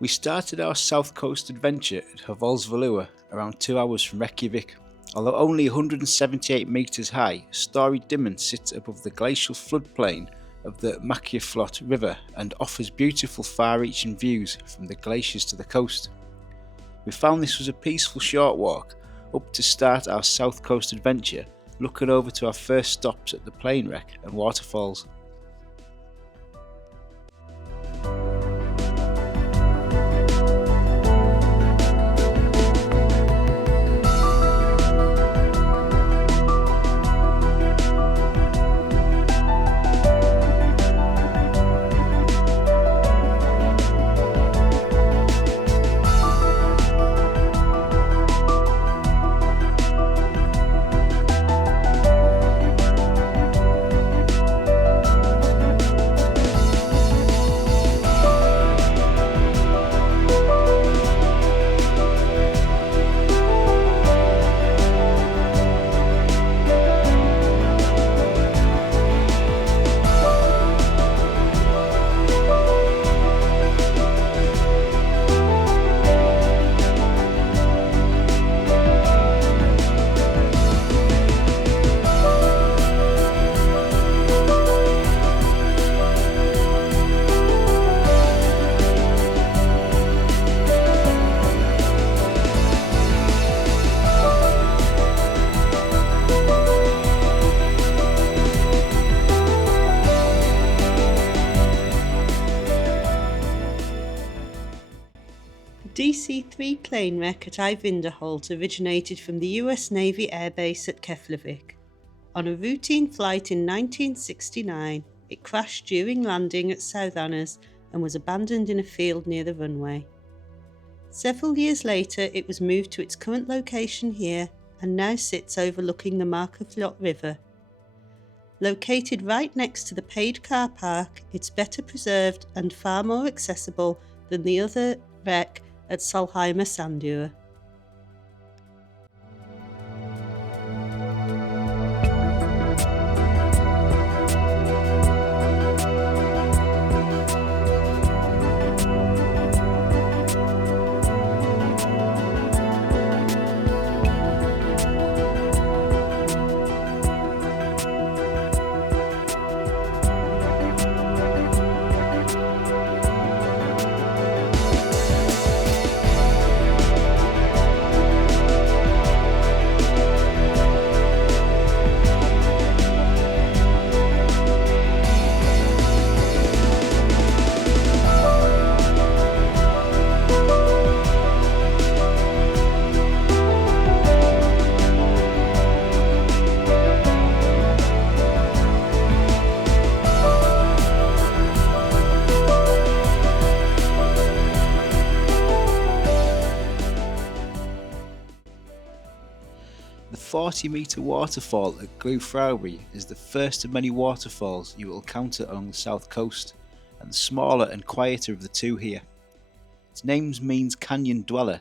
We started our south coast adventure at Höfuðsvöllur, around 2 hours from Reykjavik. Although only 178 metres high, Stori Dimon sits above the glacial floodplain of the Makjaflót River and offers beautiful far-reaching views from the glaciers to the coast. We found this was a peaceful short walk up to start our south coast adventure, looking over to our first stops at the plane wreck and waterfalls. DC-3 plane wreck at Eyvindarholt originated from the US Navy Air Base at Keflavik. On a routine flight in 1969, it crashed during landing at Southanners and was abandoned in a field near the runway. Several years later, it was moved to its current location here and now sits overlooking the Makjaflót River. Located right next to the paid car park, it's better preserved and far more accessible than the other wreck at Sólheimajökull. The 40-metre waterfall at Gljufraubi is the first of many waterfalls you will encounter along the south coast, and the smaller and quieter of the two here. Its name means canyon dweller,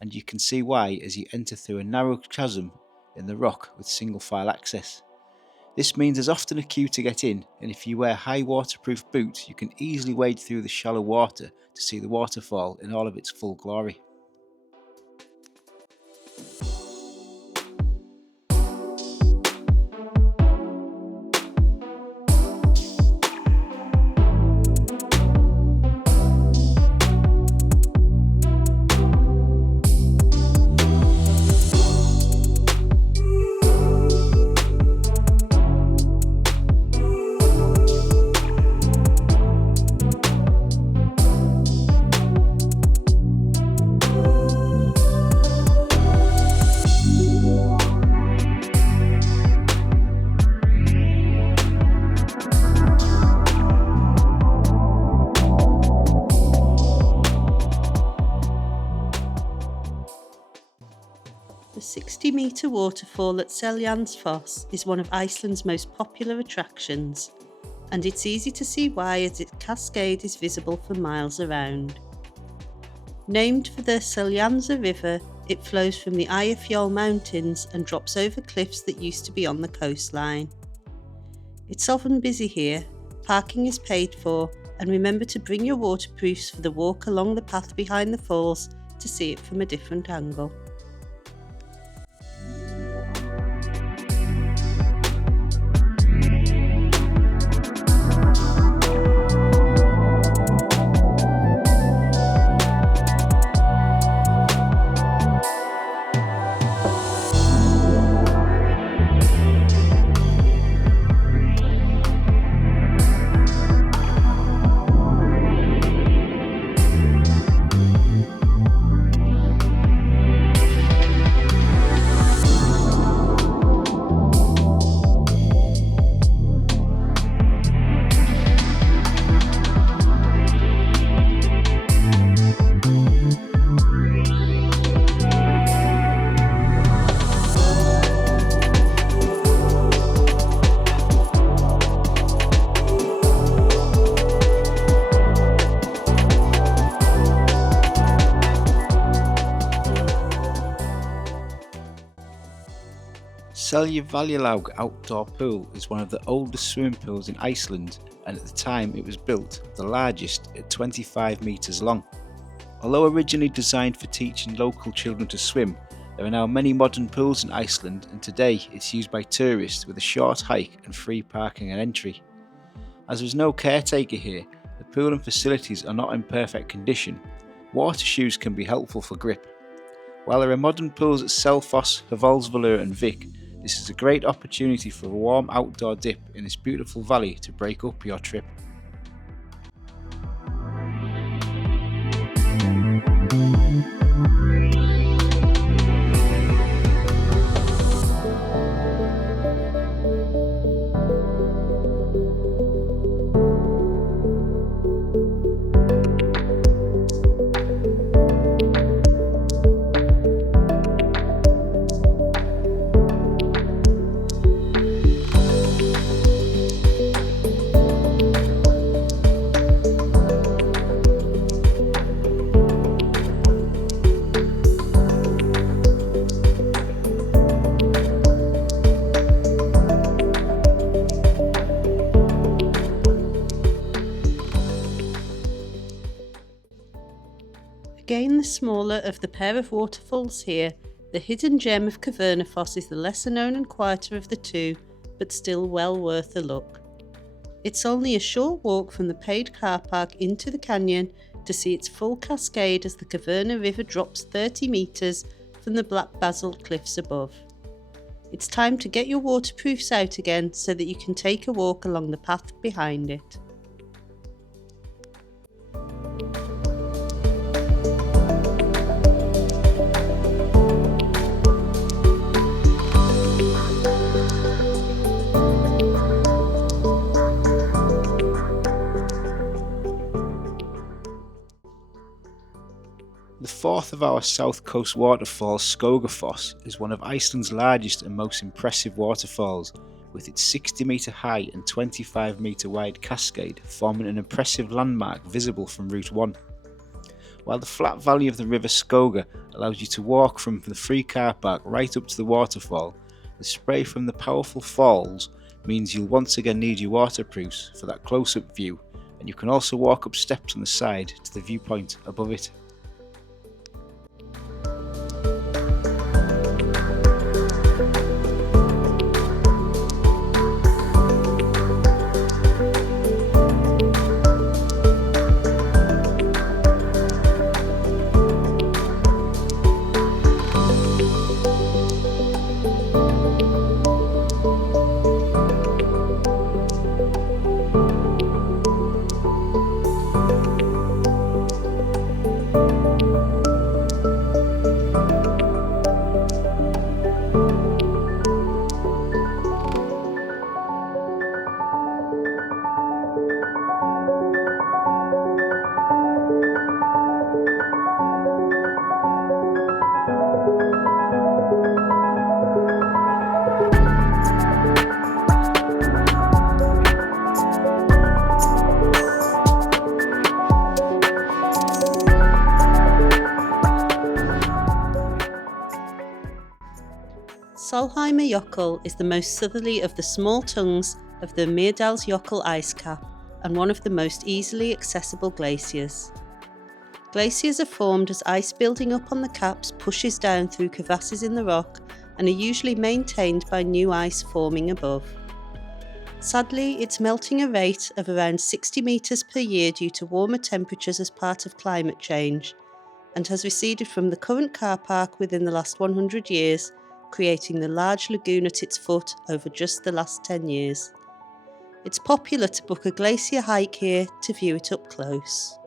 and you can see why as you enter through a narrow chasm in the rock with single file access. This means there's often a queue to get in, and if you wear high waterproof boots you can easily wade through the shallow water to see the waterfall in all of its full glory. The 60-metre waterfall at Seljavalalaug is one of Iceland's most popular attractions, and it's easy to see why as its cascade is visible for miles around. Named for the Seljavallalaug River, it flows from the Eyjafjallajökull mountains and drops over cliffs that used to be on the coastline. It's often busy here, parking is paid for, and remember to bring your waterproofs for the walk along the path behind the falls to see it from a different angle. Seljavallalaug outdoor pool is one of the oldest swimming pools in Iceland, and at the time it was built, the largest at 25 metres long. Although originally designed for teaching local children to swim, there are now many modern pools in Iceland, and today it's used by tourists with a short hike and free parking and entry. As there is no caretaker here, the pool and facilities are not in perfect condition. Water shoes can be helpful for grip. While there are modern pools at Selfoss, Fellsfjara and Vik, this is a great opportunity for a warm outdoor dip in this beautiful valley to break up your trip. Again, the smaller of the pair of waterfalls here, the hidden gem of Kvernufoss is the lesser known and quieter of the two, but still well worth a look. It's only a short walk from the paid car park into the canyon to see its full cascade as the Kvernu River drops 30 metres from the black basalt cliffs above. It's time to get your waterproofs out again so that you can take a walk along the path behind it. The fourth of our south coast waterfalls, Skogafoss, is one of Iceland's largest and most impressive waterfalls, with its 60 metre high and 25 metre wide cascade forming an impressive landmark visible from Route 1. While the flat valley of the river Skoga allows you to walk from the free car park right up to the waterfall, the spray from the powerful falls means you'll once again need your waterproofs for that close-up view, and you can also walk up steps on the side to the viewpoint above it. Sólheimajökull is the most southerly of the small tongues of the Mýrdalsjökull ice cap and one of the most easily accessible glaciers. Glaciers are formed as ice building up on the caps pushes down through crevasses in the rock and are usually maintained by new ice forming above. Sadly, it's melting a rate of around 60 metres per year due to warmer temperatures as part of climate change, and has receded from the current car park within the last 100 years, creating the large lagoon at its foot over just the last 10 years. It's popular to book a glacier hike here to view it up close.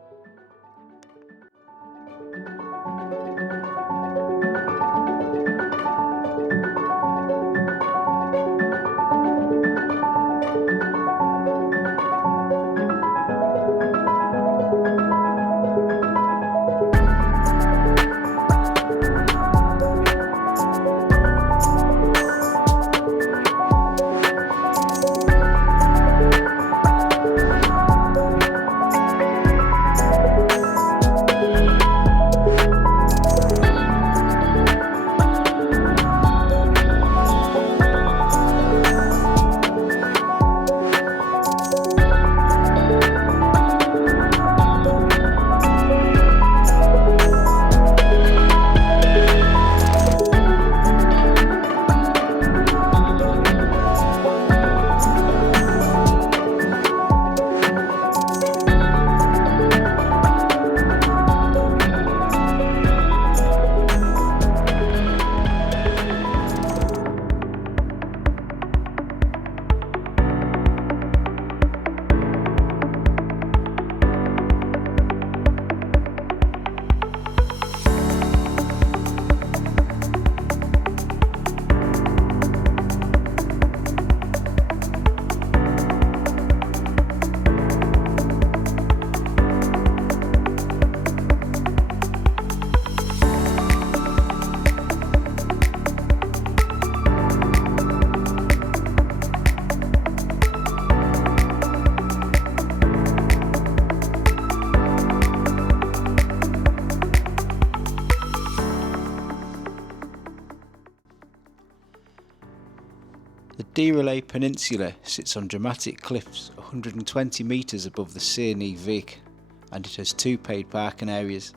The Dyrhólaey Peninsula sits on dramatic cliffs 120 metres above the Stori Vik, and it has two paid parking areas.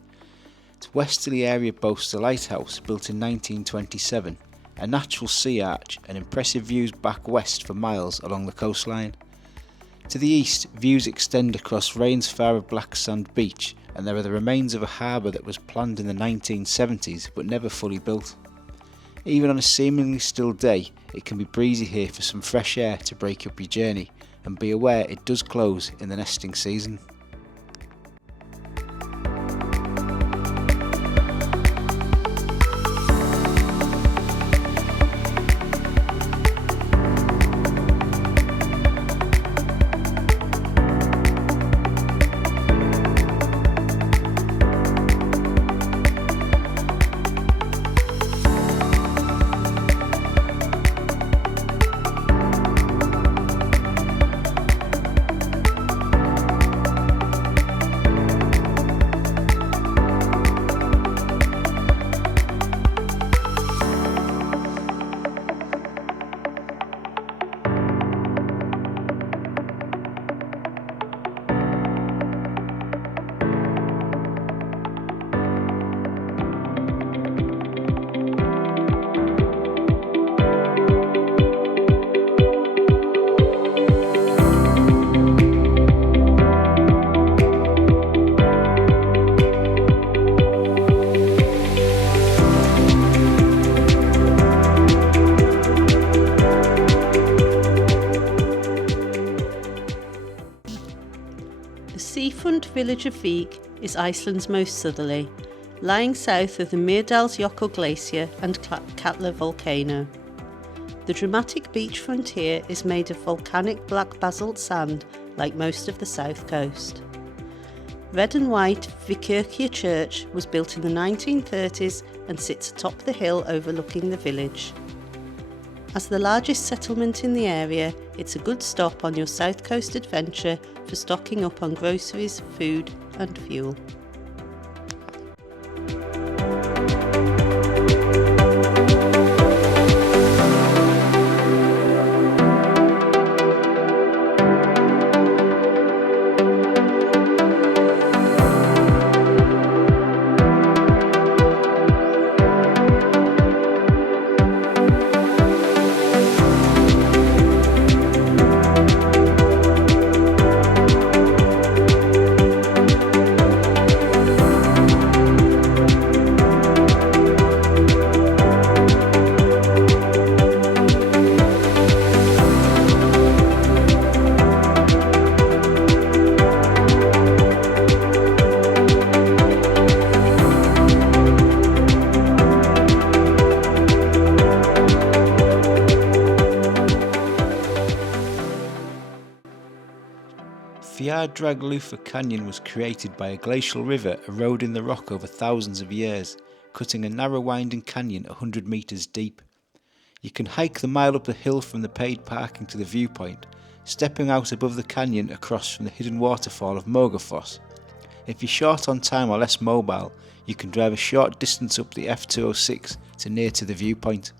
Its westerly area boasts a lighthouse built in 1927, a natural sea arch and impressive views back west for miles along the coastline. To the east, views extend across Fellsfjara black sand beach, and there are the remains of a harbour that was planned in the 1970s but never fully built. Even on a seemingly still day, it can be breezy here for some fresh air to break up your journey, and be aware it does close in the nesting season. Village of Vik is Iceland's most southerly, lying south of the Mýrdalsjökull glacier and Katla volcano. The dramatic beachfront here is made of volcanic black basalt sand like most of the south coast. Red and white Vikirkja Church was built in the 1930s and sits atop the hill overlooking the village. As the largest settlement in the area, it's a good stop on your south coast adventure for stocking up on groceries, food and fuel. Fjaðrárgljúfur canyon was created by a glacial river eroding the rock over thousands of years, cutting a narrow winding canyon 100 metres deep. You can hike the mile up the hill from the paid parking to the viewpoint, stepping out above the canyon across from the hidden waterfall of Múlagljúfur. If you're short on time or less mobile, you can drive a short distance up the F206 to near to the viewpoint.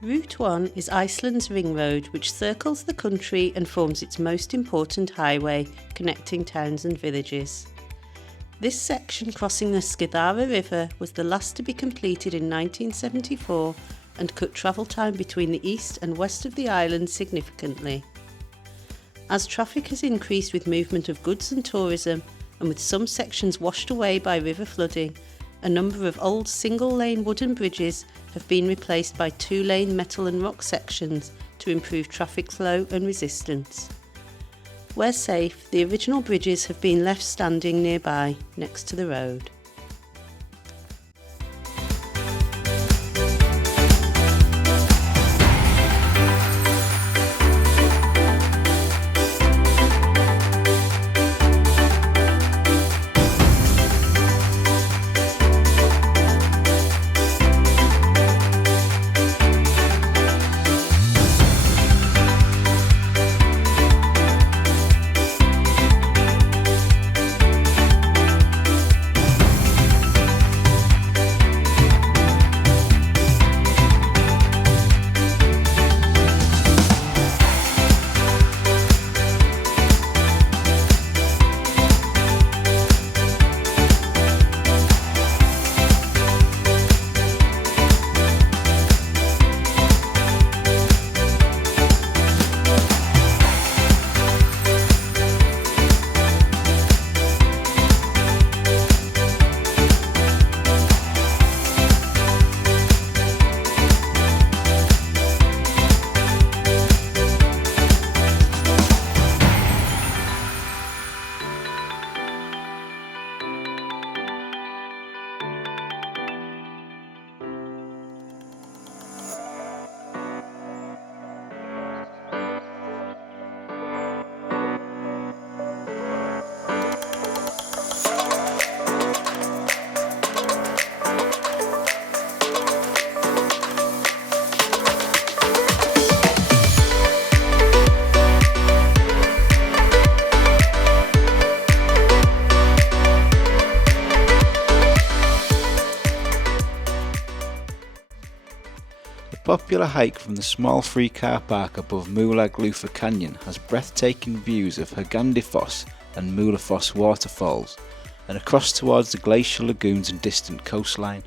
Route 1 is Iceland's ring road, which circles the country and forms its most important highway, connecting towns and villages. This section crossing the Fellsfjara River was the last to be completed in 1974 and cut travel time between the east and west of the island significantly. As traffic has increased with movement of goods and tourism, and with some sections washed away by river flooding, a number of old single-lane wooden bridges have been replaced by two-lane metal and rock sections to improve traffic flow and resistance. Where safe, the original bridges have been left standing nearby, next to the road. popular hike from the small free car park above Múlagljúfur Canyon has breathtaking views of Kvernufoss and Múlafoss waterfalls, and across towards the glacial lagoons and distant coastline.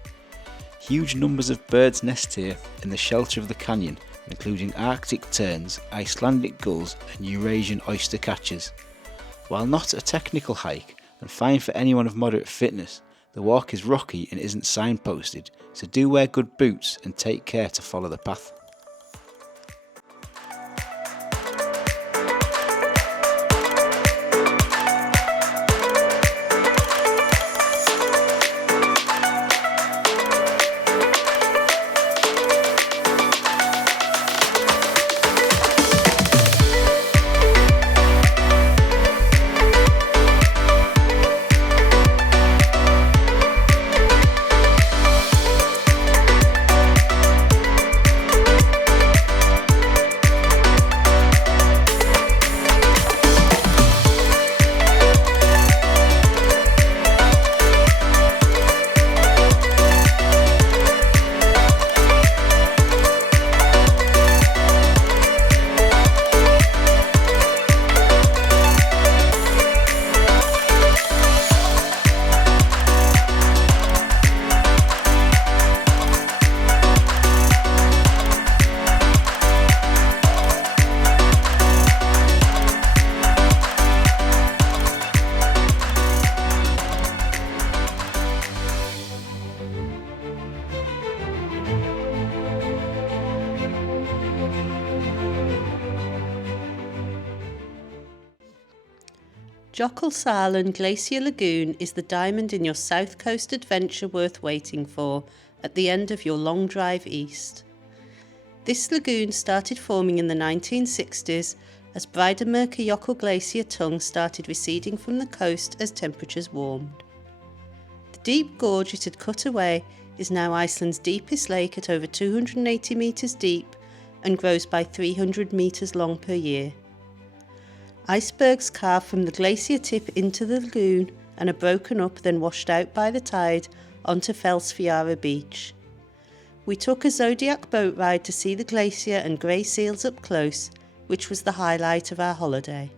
Huge numbers of birds nest here in the shelter of the canyon, including Arctic terns, Icelandic gulls and Eurasian oyster catchers. While not a technical hike and fine for anyone of moderate fitness, the walk is rocky and isn't signposted, so do wear good boots and take care to follow the path. Jökulsárlón Glacier Lagoon is the diamond in your south coast adventure worth waiting for at the end of your long drive east. This lagoon started forming in the 1960s as Jökull glacier tongue started receding from the coast as temperatures warmed. The deep gorge it had cut away is now Iceland's deepest lake at over 280 metres deep and grows by 300 metres long per year. Icebergs carve from the glacier tip into the lagoon and are broken up, then washed out by the tide onto Fellsfjara beach. We took a Zodiac boat ride to see the glacier and grey seals up close, which was the highlight of our holiday.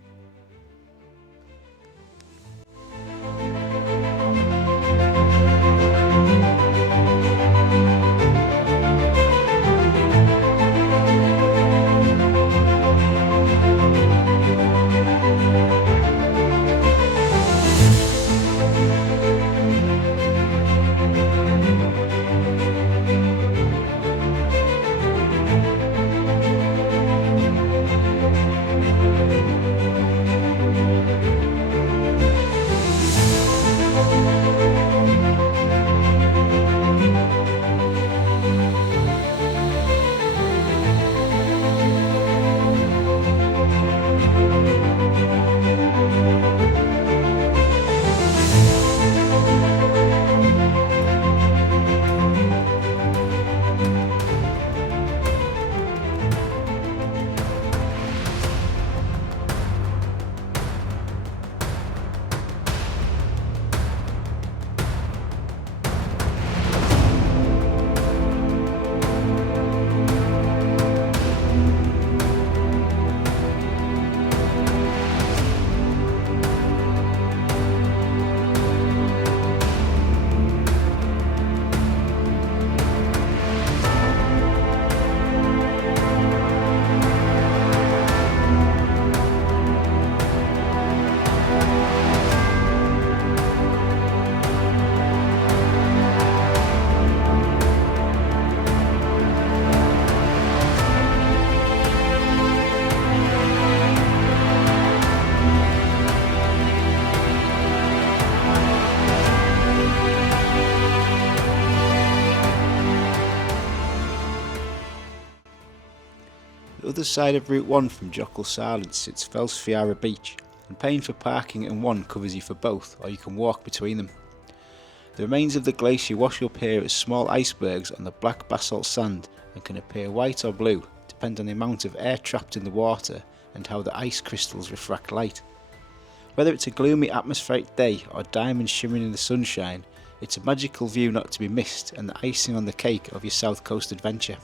The other side of Route 1 from Jökulsárlón sits Fellsfjara beach, and paying for parking in one covers you for both, or you can walk between them. The remains of the glacier wash up here as small icebergs on the black basalt sand and can appear white or blue, depending on the amount of air trapped in the water and how the ice crystals refract light. Whether it's a gloomy atmospheric day or diamonds shimmering in the sunshine, it's a magical view not to be missed and the icing on the cake of your south coast adventure.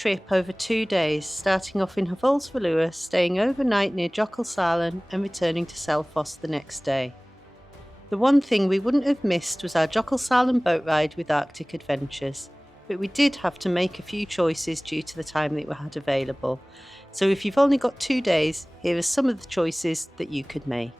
trip over 2 days, starting off in Hvalsvöllur, staying overnight near Jökulsárlón and returning to Selfoss the next day. The one thing we wouldn't have missed was our Jökulsárlón boat ride with Arctic Adventures, but we did have to make a few choices due to the time that we had available. So if you've only got 2 days, here are some of the choices that you could make.